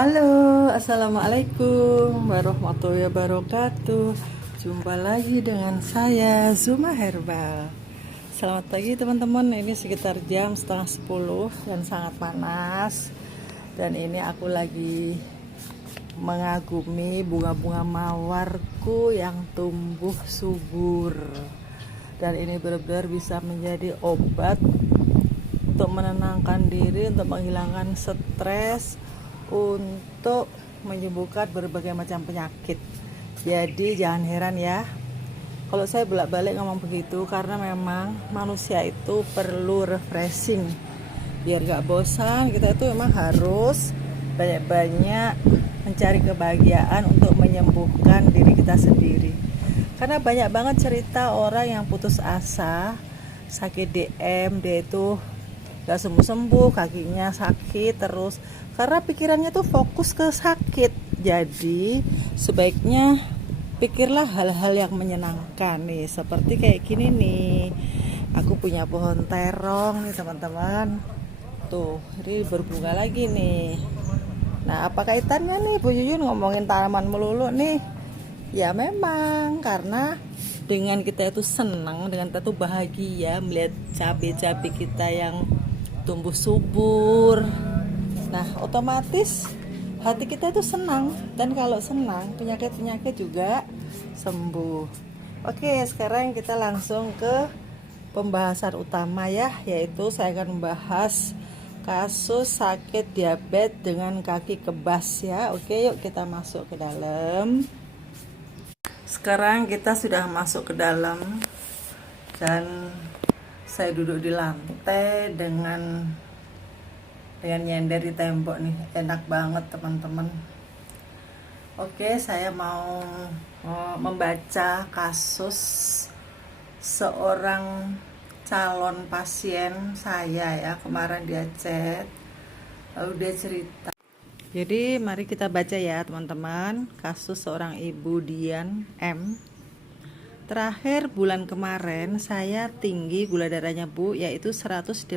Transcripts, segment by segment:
Halo, assalamualaikum warahmatullahi wabarakatuh. Jumpa lagi dengan saya Zuma Herbal. Selamat pagi teman-teman. Ini sekitar jam setengah 10 dan sangat panas. Dan ini aku lagi mengagumi bunga-bunga mawarku yang tumbuh subur. Dan ini benar-benar bisa menjadi obat untuk menenangkan diri, untuk menghilangkan stres, untuk menyembuhkan berbagai macam penyakit. Jadi jangan heran ya kalau saya bolak-balik ngomong begitu, karena memang manusia itu perlu refreshing biar gak bosan. Kita itu memang harus banyak-banyak mencari kebahagiaan untuk menyembuhkan diri kita sendiri. Karena banyak banget cerita orang yang putus asa, sakit DM, dia itu gak sembuh-sembuh, kakinya sakit terus karena pikirannya tuh fokus ke sakit. Jadi sebaiknya pikirlah hal-hal yang menyenangkan nih, seperti kayak gini nih. Aku punya pohon terong nih teman-teman, tuh ini berbunga lagi nih. Nah, apa kaitannya nih Bu Yuyun ngomongin tanaman melulu nih? Ya memang karena dengan kita itu senang, dengan kita tuh bahagia melihat cabai-cabai kita yang tumbuh subur. Nah, otomatis hati kita itu senang, dan kalau senang, penyakit-penyakit juga sembuh. Oke, sekarang kita langsung ke pembahasan utama ya, yaitu saya akan membahas kasus sakit diabetes dengan kaki kebas ya. Oke, yuk kita masuk ke dalam. Sekarang kita sudah masuk ke dalam dan saya duduk di lantai dengan nyender di tembok nih, enak banget teman-teman. Oke, saya mau membaca kasus seorang calon pasien saya ya. Kemarin dia chat, lalu dia cerita. Jadi mari kita baca ya teman-teman, kasus seorang ibu Dian M. Terakhir bulan kemarin saya tinggi gula darahnya Bu, yaitu 181.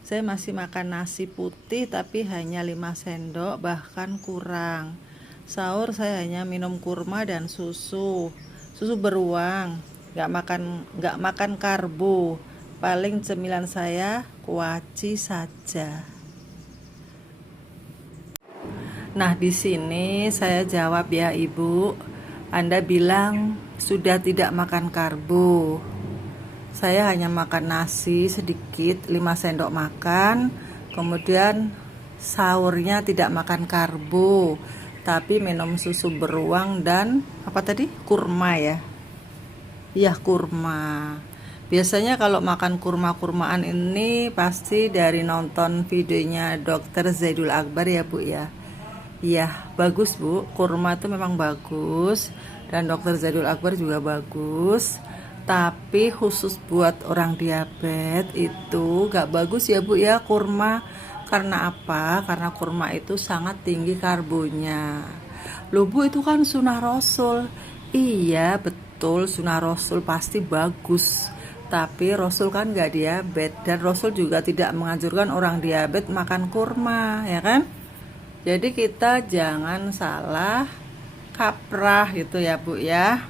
Saya masih makan nasi putih tapi hanya 5 sendok, bahkan kurang. Sahur saya hanya minum kurma dan susu beruang, nggak makan karbo. Paling cemilan saya kuaci saja. Nah, di sini saya jawab ya Ibu. Anda bilang sudah tidak makan karbo. Saya hanya makan nasi sedikit, 5 sendok makan. Kemudian sahurnya tidak makan karbo, tapi minum susu beruang dan apa tadi? Kurma ya. Iya, kurma. Biasanya kalau makan kurma-kurmaan ini pasti dari nonton videonya Dr. Zaidul Akbar ya Bu ya. Iya, bagus Bu. Kurma itu memang bagus, dan Dr. Zaidul Akbar juga bagus. Tapi khusus buat orang diabetes itu gak bagus ya Bu ya kurma. Karena apa? Karena kurma itu sangat tinggi karbonya. Loh Bu, itu kan sunah Rasul. Iya betul, sunah Rasul pasti bagus. Tapi Rasul kan gak diabetes, dan Rasul juga tidak menganjurkan orang diabetes makan kurma, ya kan? Jadi kita jangan salah kaprah gitu ya Bu ya.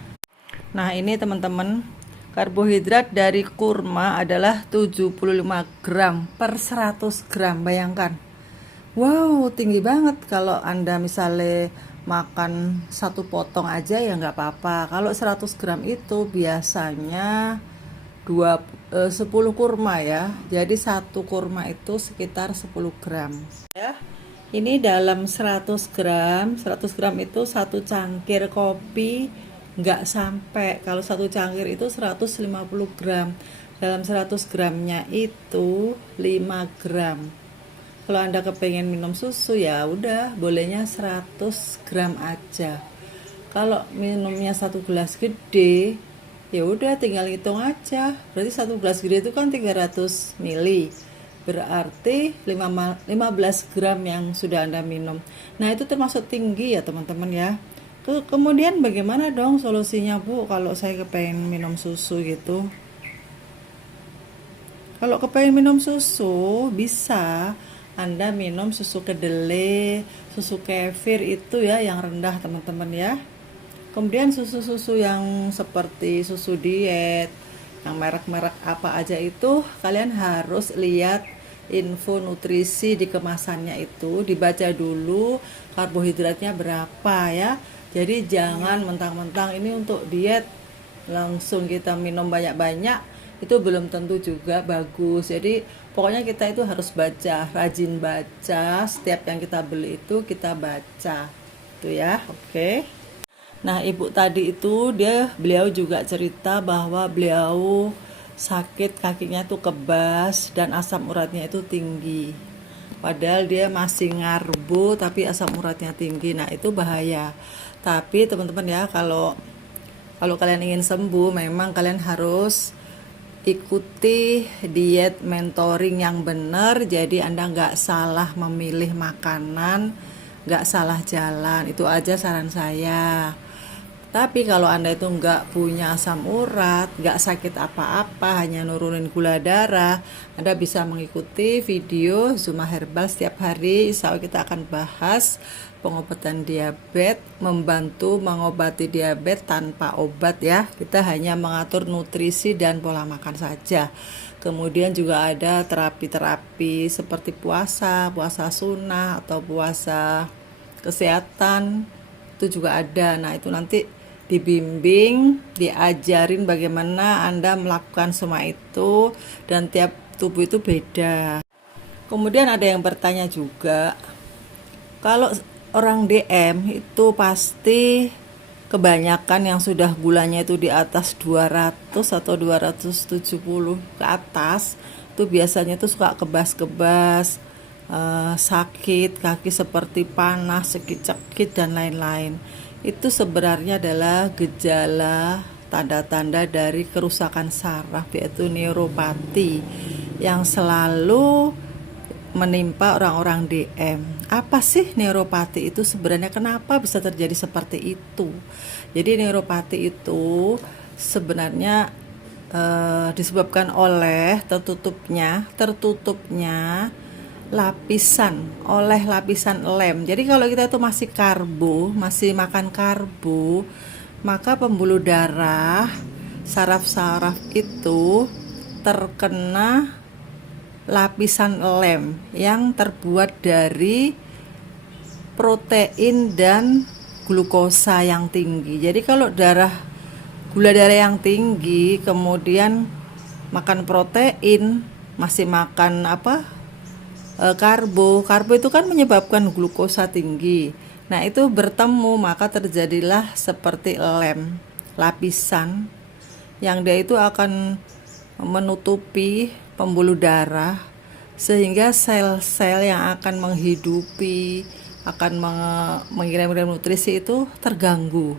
Nah, ini teman-teman, karbohidrat dari kurma adalah 75 gram per 100 gram. Bayangkan. Wow, tinggi banget. Kalau Anda misalnya makan satu potong aja ya nggak apa-apa. Kalau 100 gram itu biasanya 10 kurma ya. Jadi satu kurma itu sekitar 10 gram. Ya. Ini dalam 100 gram. 100 gram itu satu cangkir kopi. Nggak sampai, kalau satu cangkir itu 150 gram. Dalam 100 gramnya itu 5 gram. Kalau Anda kepengen minum susu ya udah, bolehnya 100 gram aja. Kalau minumnya satu gelas gede, ya udah tinggal hitung aja. Berarti satu gelas gede itu kan 300 ml. Berarti 15 gram yang sudah Anda minum. Nah, itu termasuk tinggi ya teman-teman ya. Kemudian bagaimana dong solusinya Bu kalau saya kepengen minum susu gitu? Kalau kepengen minum susu bisa Anda minum susu kedelai, susu kefir itu ya yang rendah teman-teman ya. Kemudian susu-susu yang seperti susu diet, yang merek-merek apa aja itu kalian harus lihat info nutrisi di kemasannya itu, dibaca dulu karbohidratnya berapa ya. Jadi jangan mentang-mentang ini untuk diet langsung kita minum banyak-banyak, itu belum tentu juga bagus. Jadi pokoknya kita itu harus baca, rajin baca, setiap yang kita beli itu kita baca. Itu ya, oke. Nah, ibu tadi itu beliau juga cerita bahwa beliau sakit kakinya tuh kebas dan asam uratnya itu tinggi. Padahal dia masih ngarbo tapi asam uratnya tinggi. Nah, itu bahaya. Tapi teman-teman ya, kalau kalau kalian ingin sembuh, memang kalian harus ikuti diet mentoring yang benar. Jadi Anda nggak salah memilih makanan, nggak salah jalan. Itu aja saran saya. Tapi kalau Anda itu nggak punya asam urat, nggak sakit apa-apa, hanya nurunin gula darah, Anda bisa mengikuti video Zuma Herbal setiap hari. Insya Allah kita akan bahas pengobatan diabetes, membantu mengobati diabetes tanpa obat ya. Kita hanya mengatur nutrisi dan pola makan saja. Kemudian juga ada terapi-terapi seperti puasa sunnah atau puasa kesehatan, itu juga ada. Nah, itu nanti dibimbing, diajarin bagaimana Anda melakukan semua itu, dan tiap tubuh itu beda. Kemudian ada yang bertanya juga, kalau orang DM itu pasti kebanyakan yang sudah gulanya itu di atas 200 atau 270 ke atas, itu biasanya tuh suka kebas-kebas, sakit, kaki seperti panas, cekit-cekit dan lain-lain. Itu sebenarnya adalah gejala tanda-tanda dari kerusakan saraf, yaitu neuropati yang selalu menimpa orang-orang DM. Apa sih neuropati itu sebenarnya? Kenapa bisa terjadi seperti itu? Jadi neuropati itu sebenarnya disebabkan oleh tertutupnya lapisan lem. Jadi kalau kita itu masih makan karbo, maka pembuluh darah, saraf-saraf itu terkena lapisan lem yang terbuat dari protein dan glukosa yang tinggi. Jadi kalau gula darah yang tinggi, kemudian makan protein, masih makan karbo itu kan menyebabkan glukosa tinggi. Nah, itu bertemu, maka terjadilah seperti lapisan yang dia itu akan menutupi pembuluh darah, sehingga sel-sel yang akan menghidupi, akan mengirim nutrisi itu terganggu.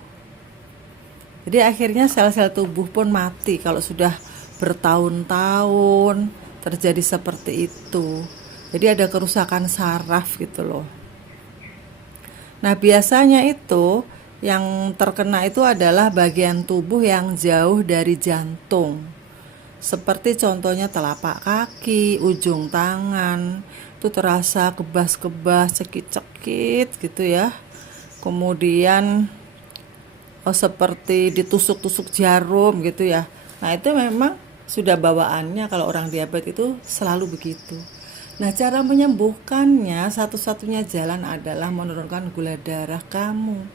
Jadi akhirnya sel-sel tubuh pun mati kalau sudah bertahun-tahun terjadi seperti itu. Jadi ada kerusakan saraf gitu loh. Nah, biasanya itu yang terkena itu adalah bagian tubuh yang jauh dari jantung. Seperti contohnya telapak kaki, ujung tangan, itu terasa kebas-kebas, cekit-cekit gitu ya. Kemudian seperti ditusuk-tusuk jarum gitu ya. Nah, itu memang sudah bawaannya kalau orang diabetes itu selalu begitu. Nah, cara menyembuhkannya satu-satunya jalan adalah menurunkan gula darah kamu.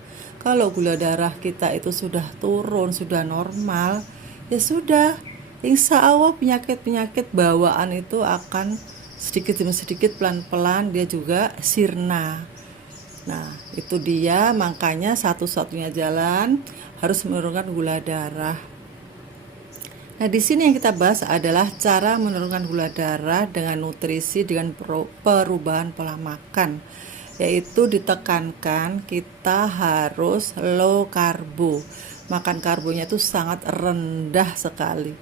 Kalau gula darah kita itu sudah turun, sudah normal, ya sudah, insya Allah penyakit-penyakit bawaan itu akan sedikit demi sedikit, pelan-pelan dia juga sirna. Nah, itu dia, makanya satu-satunya jalan harus menurunkan gula darah. Nah, di sini yang kita bahas adalah cara menurunkan gula darah dengan nutrisi, dengan perubahan pola makan. Yaitu ditekankan kita harus low karbo. Makan karbonya itu sangat rendah sekali.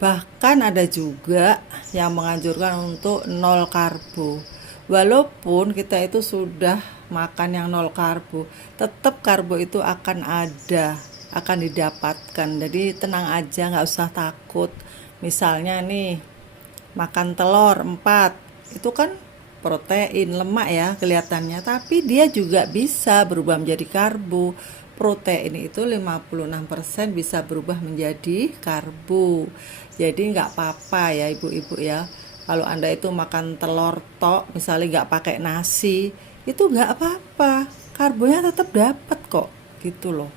Bahkan ada juga yang menganjurkan untuk nol karbo. Walaupun kita itu sudah makan yang nol karbo, tetap karbo itu akan ada, akan didapatkan. Jadi tenang aja, nggak usah takut. Misalnya nih, makan telur 4, itu kan protein, lemak ya kelihatannya, tapi dia juga bisa berubah menjadi karbo. Protein itu 56% bisa berubah menjadi karbo. Jadi nggak apa-apa ya ibu-ibu ya. Kalau Anda itu makan telur tok, misalnya nggak pakai nasi, itu nggak apa-apa. Karbonya tetap dapat kok, gitu loh.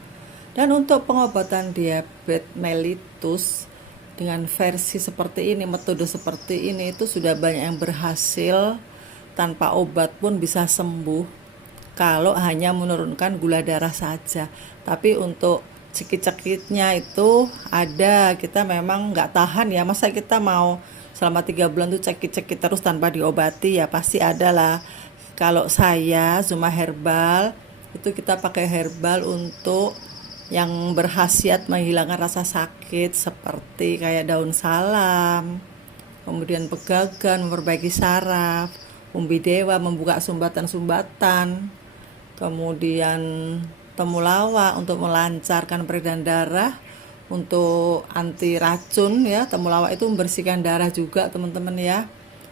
Dan untuk pengobatan diabetes mellitus dengan versi seperti ini, metode seperti ini itu sudah banyak yang berhasil tanpa obat pun bisa sembuh kalau hanya menurunkan gula darah saja. Tapi untuk cekit-cekitnya itu ada, kita memang nggak tahan ya, masa kita mau selama 3 bulan tuh cekit-cekit terus tanpa diobati, ya pasti ada lah. Kalau saya Zuma Herbal itu kita pakai herbal untuk yang berkhasiat menghilangkan rasa sakit seperti kayak daun salam, kemudian pegagan memperbaiki saraf, umbi dewa membuka sumbatan-sumbatan, kemudian temulawak untuk melancarkan peredaran darah, untuk anti racun ya. Temulawak itu membersihkan darah juga teman-teman ya.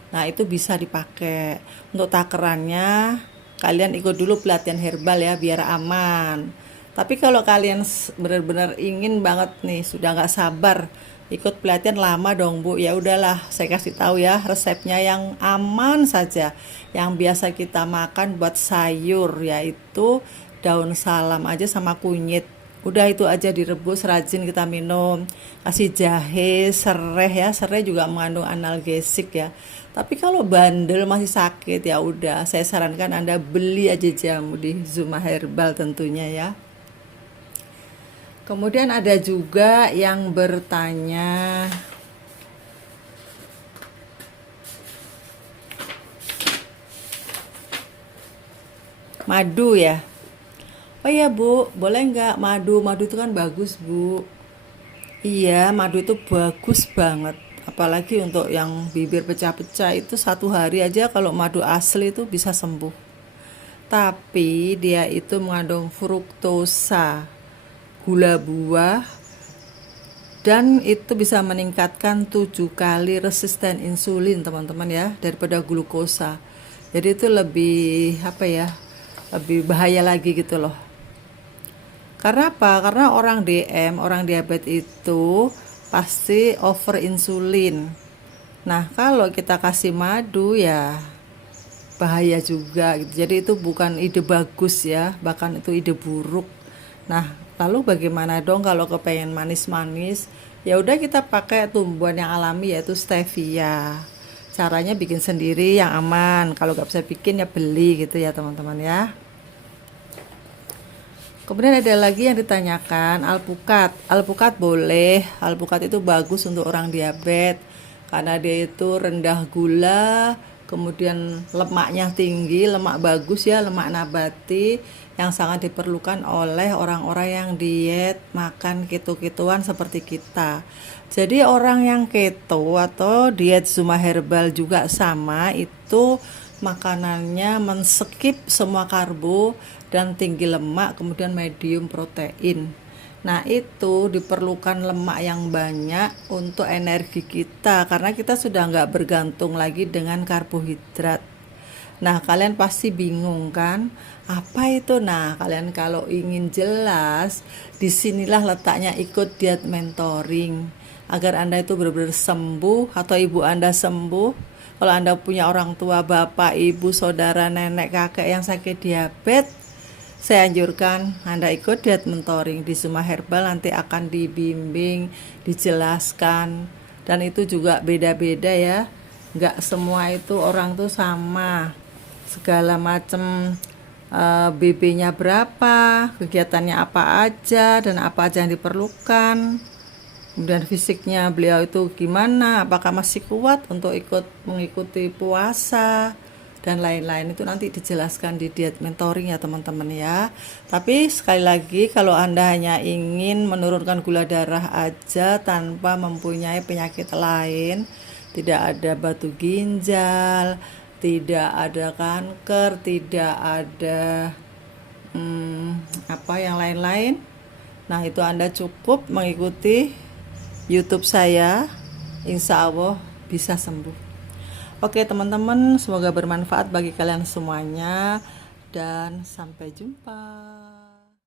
Nah itu bisa dipakai. Untuk takerannya kalian ikut dulu pelatihan herbal ya biar aman. Tapi kalau kalian benar-benar ingin banget nih, sudah nggak sabar ikut pelatihan lama dong Bu, ya udahlah saya kasih tahu ya resepnya yang aman saja, yang biasa kita makan buat sayur, yaitu daun salam aja sama kunyit. Udah itu aja direbus, rajin kita minum. Kasih jahe, serai ya, serai juga mengandung analgesik ya. Tapi kalau bandel masih sakit ya udah, saya sarankan Anda beli aja jamu di Zuma Herbal tentunya ya. Kemudian ada juga yang bertanya, madu ya. Oh iya Bu, boleh nggak madu? Madu itu kan bagus Bu. Iya, madu itu bagus banget. Apalagi untuk yang bibir pecah-pecah itu 1 hari aja kalau madu asli itu bisa sembuh. Tapi dia itu mengandung fruktosa, gula buah, dan itu bisa meningkatkan 7 kali resisten insulin teman-teman ya daripada glukosa. Jadi itu lebih apa ya, lebih bahaya lagi gitu loh. Karena apa? Karena orang DM, orang diabetes itu pasti over insulin. Nah kalau kita kasih madu ya bahaya juga gitu. Jadi itu bukan ide bagus ya, bahkan itu ide buruk. Nah lalu bagaimana dong kalau kepengen manis-manis? Ya udah kita pakai tumbuhan yang alami yaitu stevia. Caranya bikin sendiri yang aman. Kalau nggak bisa bikin ya beli gitu ya teman-teman ya. Kemudian ada lagi yang ditanyakan alpukat. Alpukat boleh. Alpukat itu bagus untuk orang diabetes karena dia itu rendah gula, kemudian lemaknya tinggi, lemak bagus ya, lemak nabati yang sangat diperlukan oleh orang-orang yang diet makan keto-ketoan seperti kita. Jadi orang yang keto atau diet Zuma Herbal juga sama, itu makanannya men-skip semua karbo dan tinggi lemak, kemudian medium protein. Nah itu diperlukan lemak yang banyak untuk energi kita karena kita sudah nggak bergantung lagi dengan karbohidrat. Nah kalian pasti bingung kan apa itu? Nah kalian kalau ingin jelas, disinilah letaknya ikut diet mentoring agar Anda itu benar-benar sembuh atau ibu Anda sembuh. Kalau Anda punya orang tua, bapak, ibu, saudara, nenek, kakek yang sakit diabetes, saya anjurkan Anda ikut diet mentoring di Zuma Herbal, nanti akan dibimbing, dijelaskan, dan itu juga beda-beda ya. Nggak semua itu orang tuh sama. Segala macam BB-nya berapa, kegiatannya apa aja, dan apa aja yang diperlukan. Kemudian fisiknya beliau itu gimana, apakah masih kuat untuk mengikuti puasa dan lain-lain, itu nanti dijelaskan di diet mentoring ya teman-teman ya. Tapi sekali lagi kalau Anda hanya ingin menurunkan gula darah aja tanpa mempunyai penyakit lain, tidak ada batu ginjal, tidak ada kanker, tidak ada apa yang lain-lain, nah itu Anda cukup mengikuti YouTube saya, insya Allah bisa sembuh. Oke teman-teman, semoga bermanfaat bagi kalian semuanya dan sampai jumpa.